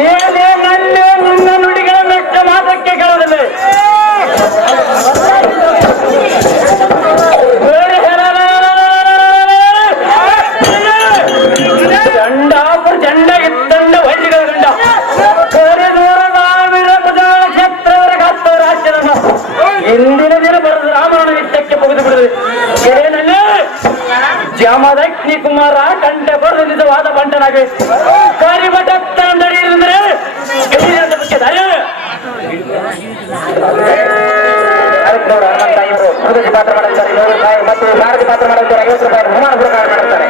ಏನೇ ನನ್ನೇ ನಿನ್ನ ನುಡಿಗಳ ಮೆಟ್ಟ ಮಾತಕ್ಕೆ ಕೇಳಲಿಲ್ಲ. ಚಂಡಾಪುರ ಚಂಡ ಇತ್ತಂಡ ವೈದ್ಯಗಳ ಗಂಡ ಕ್ಷೇತ್ರವರ ಗಾತ್ರ ರಾಜ್ಯವನ್ನು ಇಂದಿನ ದಿನ ಬರೆದು ರಾಮನ ನಿತ್ಯಕ್ಕೆ ಮುಗಿದು ಬಿಡುತ್ತದೆ. ಏನಲ್ಲಿ ಜಮದಗ್ನಿ ಕುಮಾರ ಕಂಠೆ ಬರೆದು ನಿಜವಾದ ಬಂಟನಾಗಿ ಕರಿಮಠ ನಡೆಯಿದ್ರೆ ಇವರು ಸುರಜಿ ಪಾತ್ರ ಮಾಡುತ್ತಾರೆ, 100 ರೂಪಾಯಿ ಮತ್ತು ಭಾರತಿ ಪಾತ್ರ ಮಾಡುತ್ತಾರೆ 50 ರೂಪಾಯಿ ಬಹುಮಾನ ಪುರಸ್ಕಾರ ಮಾಡುತ್ತಾರೆ.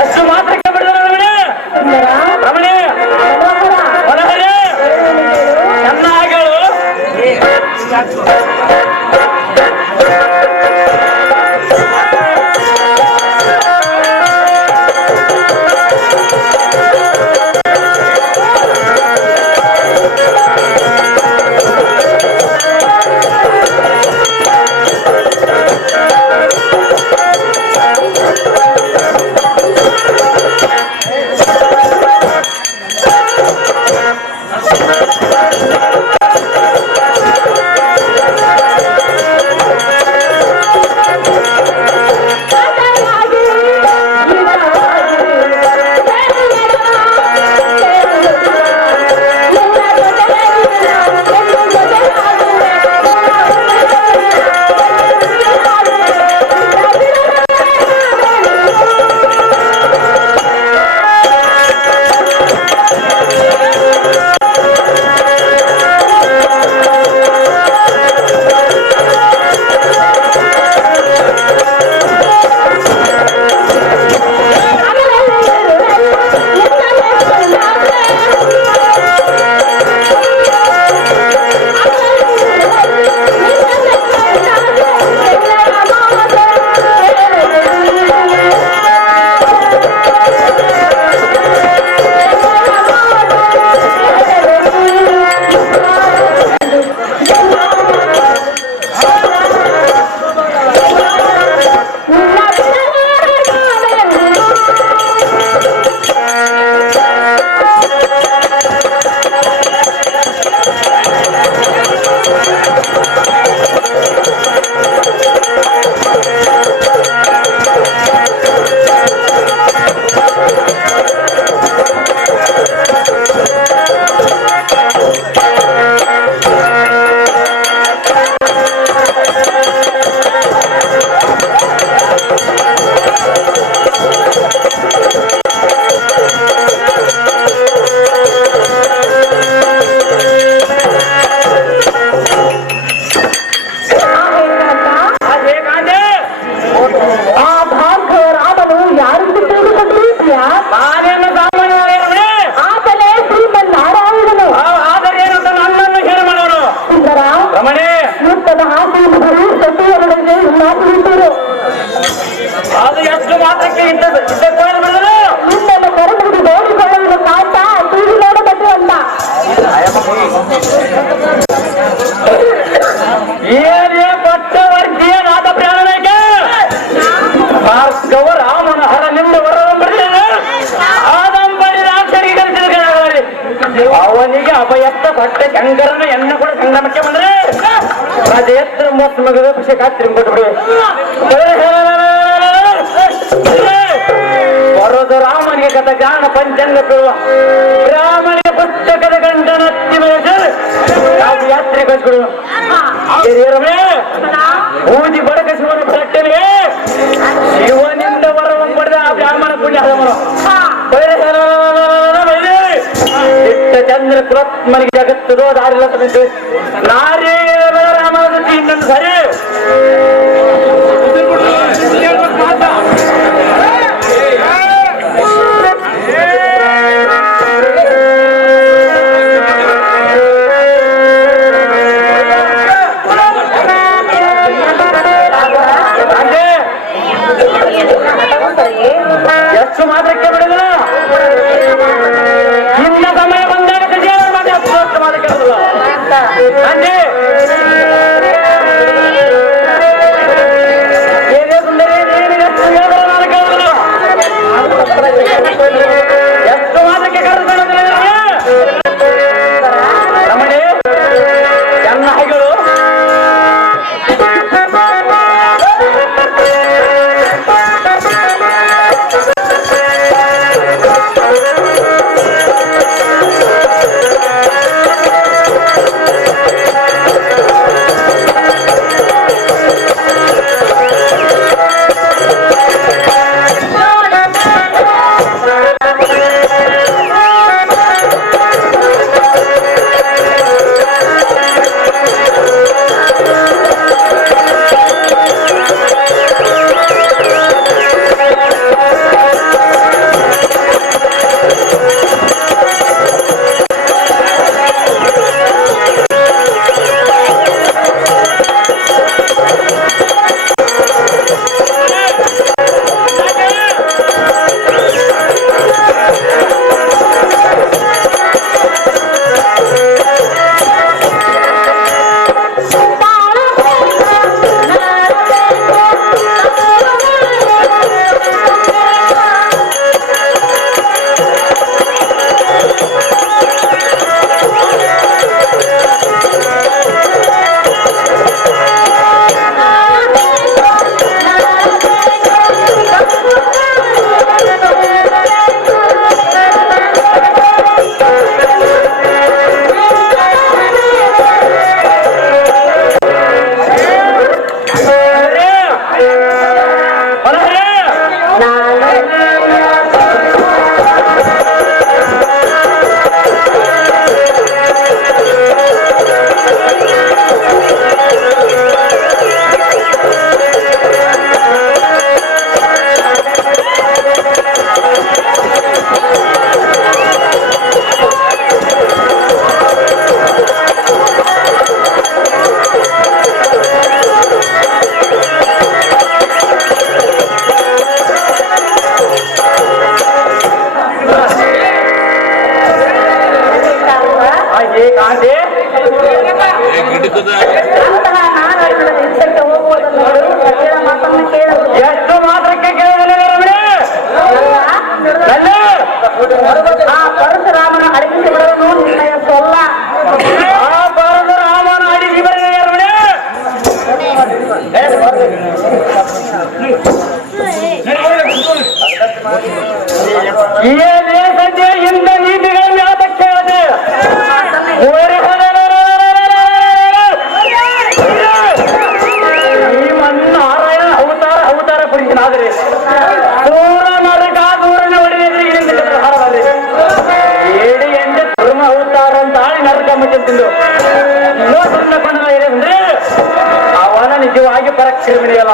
ಎಷ್ಟು ಮಾತ್ರಕ್ಕೆ ಬಿಡಿದ್ರೆ ರಮಣಿ ಚೆನ್ನಾಗಳು ಅವನಿಗೆ ಅಭಯತ್ತ ಬಟ್ಟೆ ಕಂಗರನ ಎನ್ನ ಕೂಡ ಸಂಗಮಕ್ಕೆ ಬಂದ್ರೆ ರಾಜೇತ್ರ ಮೂವತ್ತು ಮಗದ ಖುಷಿ ಖಾತ್ರಿ ಕೊಟ್ಬಿಡು. ಬರೋದು ರಾಮನಿಗೆ ಕಥ ಜ್ಞಾನ ಪಂಚಾಂಗ ಬೀಳುವ ರಾಮನಿಗೆ ಪುಸ್ತಕದ ಗಂಡನತ್ತಿ ನಾವು ಯಾತ್ರೆ ಕಳಿಸ್ಬಿಡು. ಬೂದಿ ಬಡಕಸುವನು ಸಟ್ಟನಿಗೆ ಶಿವನಿಂದ ವರವನ್ನು ಪಡೆದ ಆ ಬ್ರಾಹ್ಮಣ ಪುಣ್ಯ ಚಂದ್ರ ಪುರತ್ಮನಿಗೆ ಜಗತ್ತದೋ ದಾರಿಲ್ಲ ತಮಿದ್ದು ನಾರೇ ರಾಮದತ್ತಿ ಇನ್ನೊಂದು ಸರಿ ಎಷ್ಟು ಮಾತ್ರಕ್ಕೆ ಬಿಡುದಿಲ್ಲ. ಇನ್ನ ಸಮಯ ಬಂದಾಗ ಮಾಡಿ ಅಷ್ಟು ಮಾತ್ರ ಕೇಳುದಿಲ್ಲ. ಎಷ್ಟು ಮಾತ್ರಕ್ಕೆ ಕೇಳಿದ್ರೆ ಪರಶುರಾಮನ ಅಡಗಿಸಿ ಬಿಡೋನು ನಿನ್ನಯ ಸೊಲ್ಲ. ಆ ಪರಶುರಾಮನ ಅಡಿಸಿ ಬರಲೇ ಏನೇ ಸಂಜೆಯಿಂದ ನೀತಿಗಳನ್ನು ಯಾತಕ್ಕೆ ಹೇಳಿದೆ? ನಾರಾಯಣ ಅವತಾರ ಅವತಾರ ಪುರುಷನಾದರೆ ದೂರ ನರಕ ದೂರನ ಹೊಡೆದಿದ್ರೆ ಏಡಿ ಎಂಟು ಧರ್ಮ ಅವತಾರ ಅಂತ ಆಳಿ ನರಕ ಮಧ್ಯ ತಿಂದು ಅಂದ್ರೆ ಅವನ ನಿಜವಾಗಿ ಪರಕ್ರಮಿಣಿಯಲ್ಲ.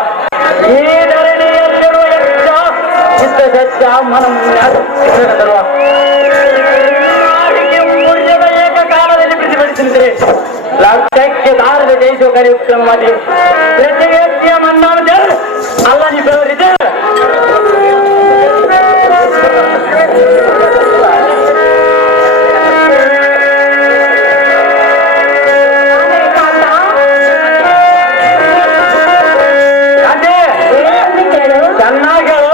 ಈ ಧರಣಿಯಲ್ಲಿರುವ ಯಕ್ಷ ಚಿತ್ತ ಸತ್ಯ ಮನ ಮೂರ್ಯದ ಏಕಕಾಲದಲ್ಲಿ ಪ್ರತಿಭಟಿಸಿದ್ರೆ ಲಕ್ಷಕ್ಕೆ ದಾರದ ಜಯಿಸುವ ಕಾರ್ಯಕ್ರಮ ಮಾಡಿ ಪ್ರತಿ ವ್ಯಕ್ತಿಯ ಮನ್ನಾದ ಅಲ್ಲ ನಿಬ್ಬವರಿದೆ. ಚೆನ್ನಾಗಿ ಹೇಳು.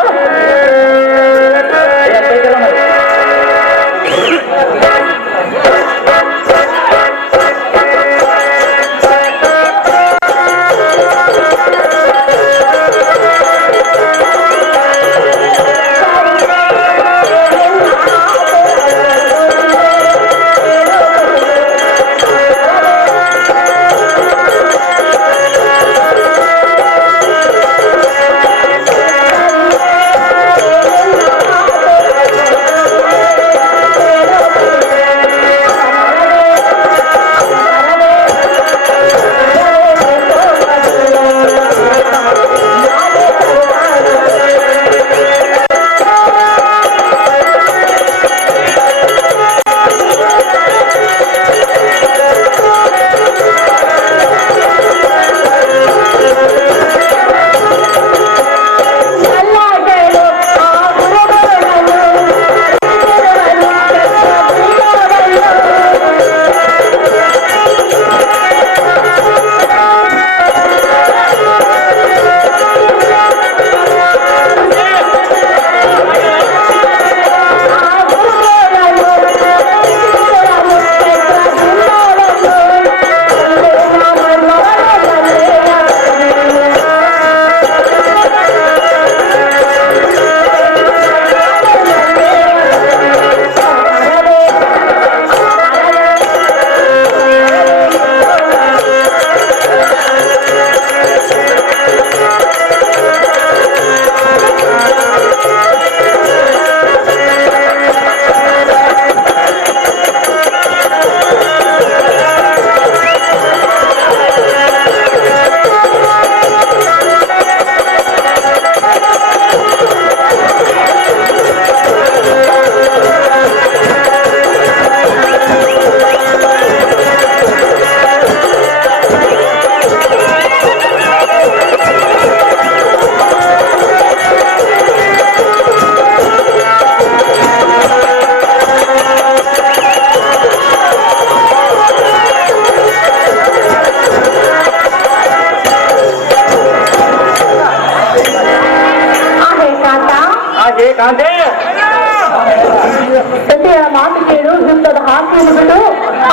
ಸತಿಯ ಮಾತು ಕೇಳು, ಯುದ್ಧದ ಹಾಕಿಯನ್ನು ಬಿಡು.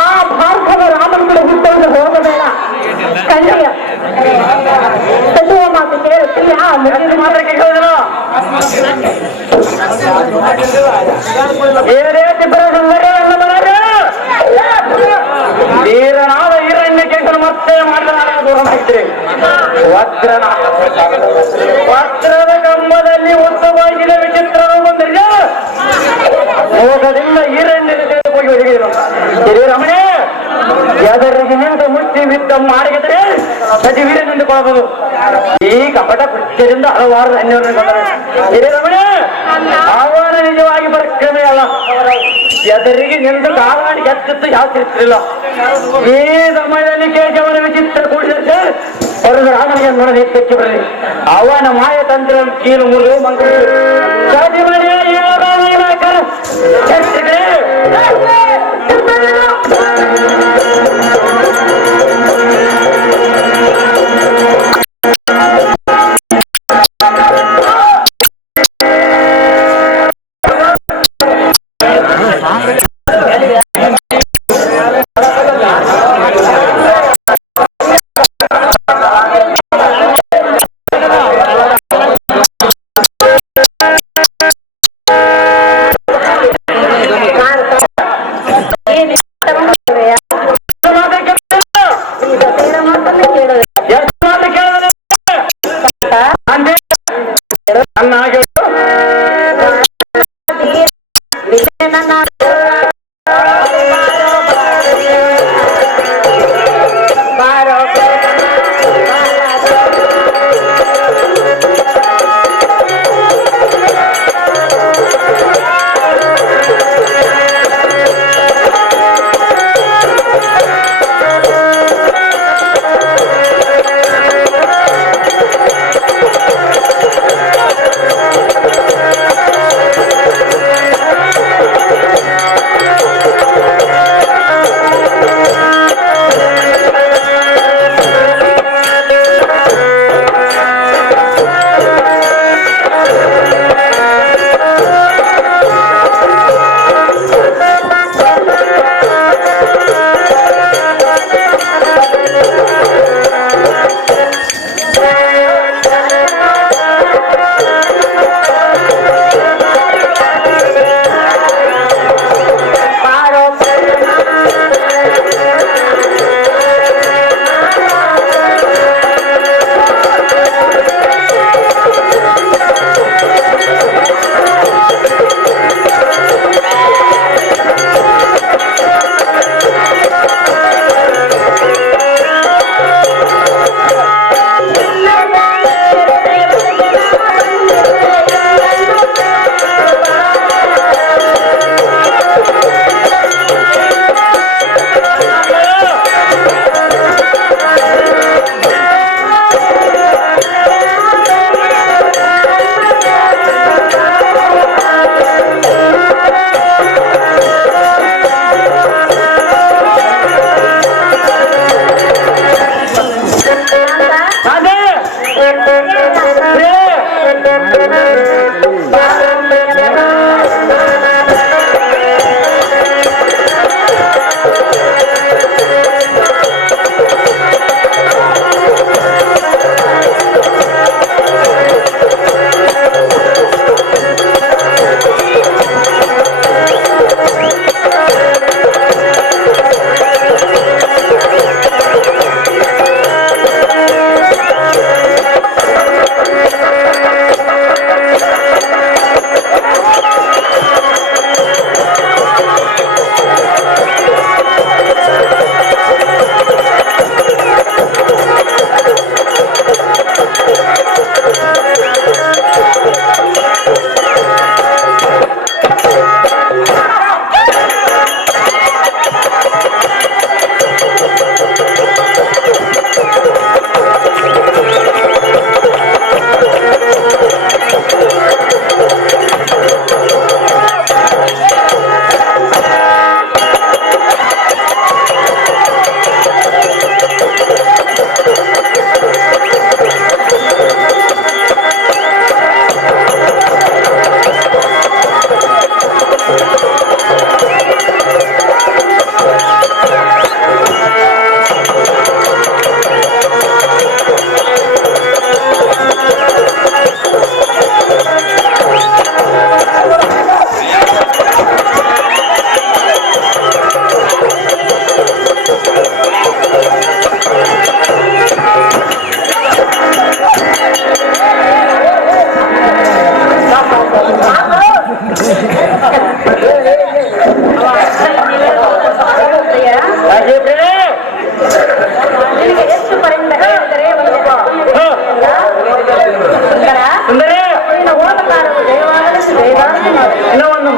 ಆ ಭಾರ್ಗವ ರಾಮನ ಬಿಡು ಯುದ್ಧವನ್ನು ಹೋಗಬೇಡ. ಕಣ್ಣಿಯ ಸತಿಯ ಮಾತು ಕೇಳುತ್ತೀಯ? ಮುಗಿದ ಮಾತ್ರ ಕೇಳಿದ್ರು ಧೀರನಾದ ಹಿರಣ್ಯಕೇಶನ ಮತ್ತೆ ಮಾಡಿದ್ರೆ ವಜ್ರದ ಕಂಬದಲ್ಲಿ ಉತ್ತಮವಾಗಿನ ವಿಚಿತ್ರ ಬಂದಿಲ್ಲ. ಮೋಸದಿಂದ ಹಿರಣ್ಯನ ಹೋಗಿ ಒದಗಿದ್ರು. ರಮಣೆ ಎದರಿಗೆ ನಿಂತು ಮುಚ್ಚಿ ಬಿದ್ದ ಮಾಡಿದ್ರೆ ಸತಿ ವೀರ ನಿಂತುಕೊಳ್ಳಬಹುದು. ಈ ಕಪಟ ಕೃತ್ಯದಿಂದ ಹಲವಾರು ಧನ್ಯವಾದ ರಮಣೆ ಅವನ ನಿಜವಾಗಿ ಪರಕ್ರಮೆ ಅಲ್ಲ. ಎದರಿಗೆ ನಿಂತು ಕಾಲಾಡಿ ಎತ್ತಿತ್ತು ಯಾತಿರ್ತಿಲ್ಲ. ಈ ಸಮಯದಲ್ಲಿ ಕೇಶವನ ವಿಚಿತ್ರ ಕೂಡಿದಂತೆ ಹೊರಗೆ ರಾಮನಿಗೆ ನೋಡದೆ ತೆಕ್ಕಿ ಬರಲಿ. ಅವನ ಮಾಯ ತಂತ್ರ ಕೀಲು ಮುರಿದು ಮಂಗಳು ಎಲ್ಲವನ್ನು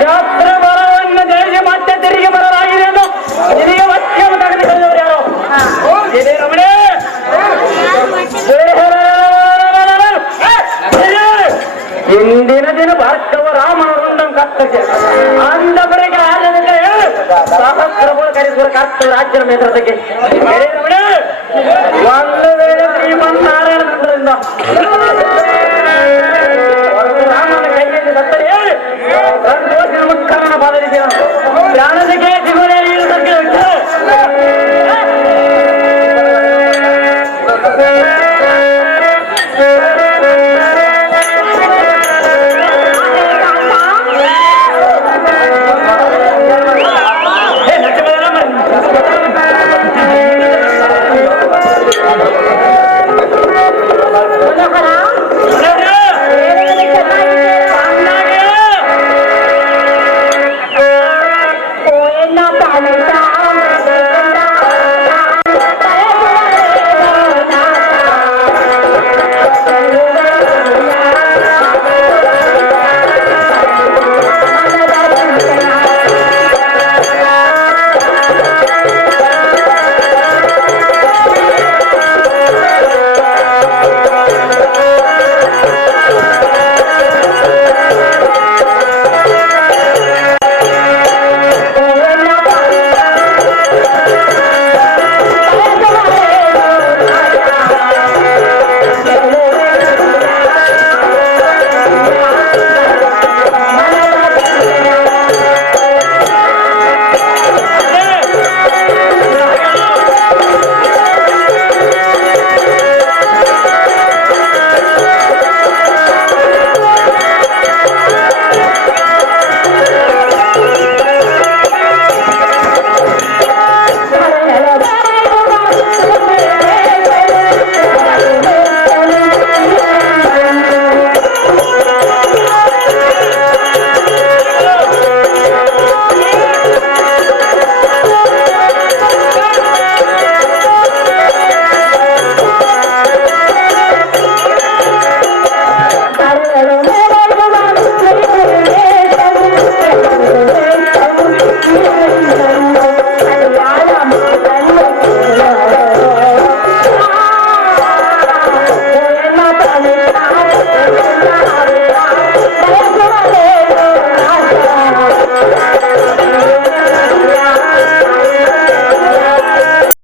ಶಾಸ್ತ್ರ ಬರವನ್ನು ದೇಶ ಮತ್ತೆ ತೆರಿಗೆ ಬರಲಾಗಿದೆ ಎಂದು ನಿನಗೆ ವಾಕ್ಯವನ್ನು ತೆಗೆದುಕೊಂಡವರು ಯಾರು? ಇದೇ ರಮಣೆ ಇಂದಿನ ದಿನ ಭಾರ್ಗವ ರಾಮನ ವೃಂದಂ ಕರ್ತಕ್ಕೆ ಅಂದವರಿಗೆ ಆಲದಿಂದ ಸಹಸ್ರಗಳು ಕರೆಸುವ ಕರ್ತ ರಾಜ್ಯದ ಮೇತ್ರತೆಗೆ ಒಂದು ವೇಳೆ ಶ್ರೀಮನ್ನಾರಾಯಣದಿಂದ